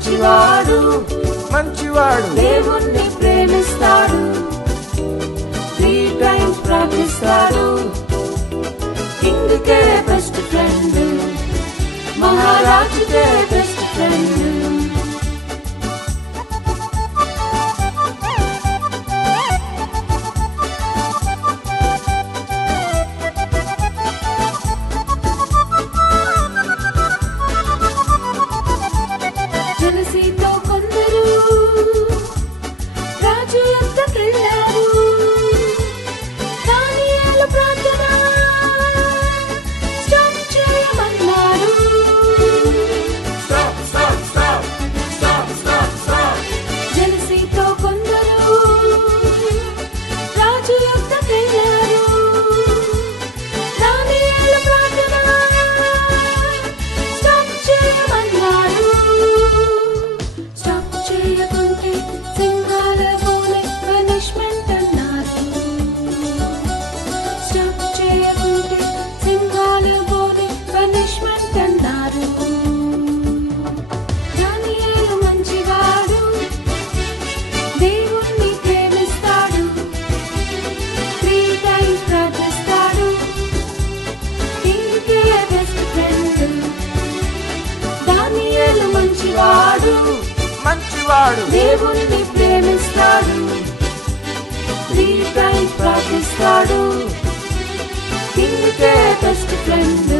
మంచివాడు మంచివాడు దేవుణ్ణి ప్రేమిస్తాడు 3 times ప్రార్థిస్తాడు కింగ్కే బెస్ట్ ఫ్రెండ్ మహారాజుకే బెస్ట్ ఫ్రెండ్ జలసీతో కొందరు రాజు యొద్దకెళ్ళారు దానియేలు ప్రార్థన స్టాప్ చేయమన్నాడు జలసీతో కొందరు రాజు యొద్దకెళ్ళారు దానియేలు ప్రార్థన స్టాప్ చేయమన్నాడు స్టాప్ చేయకుంటే సింహాల బోలే పనిష్మెంట్ అన్నారు స్టాప్ చేయకుంటే సింహాల బోలే పనిష్మెంట్ అన్నారు దానియేలు మంచివాడు దేవుణ్ణి ప్రేమిస్తాడు 3 times ప్రార్థిస్తాడు కింగ్కే బెస్ట్ ఫ్రెండ్ దానియేలు మంచివాడు మంచివాడు దేవుణ్ణి ప్రేమిస్తాడు 3 times ప్రార్థిస్తాడు కింగ్కే బెస్ట్ ఫ్రెండ్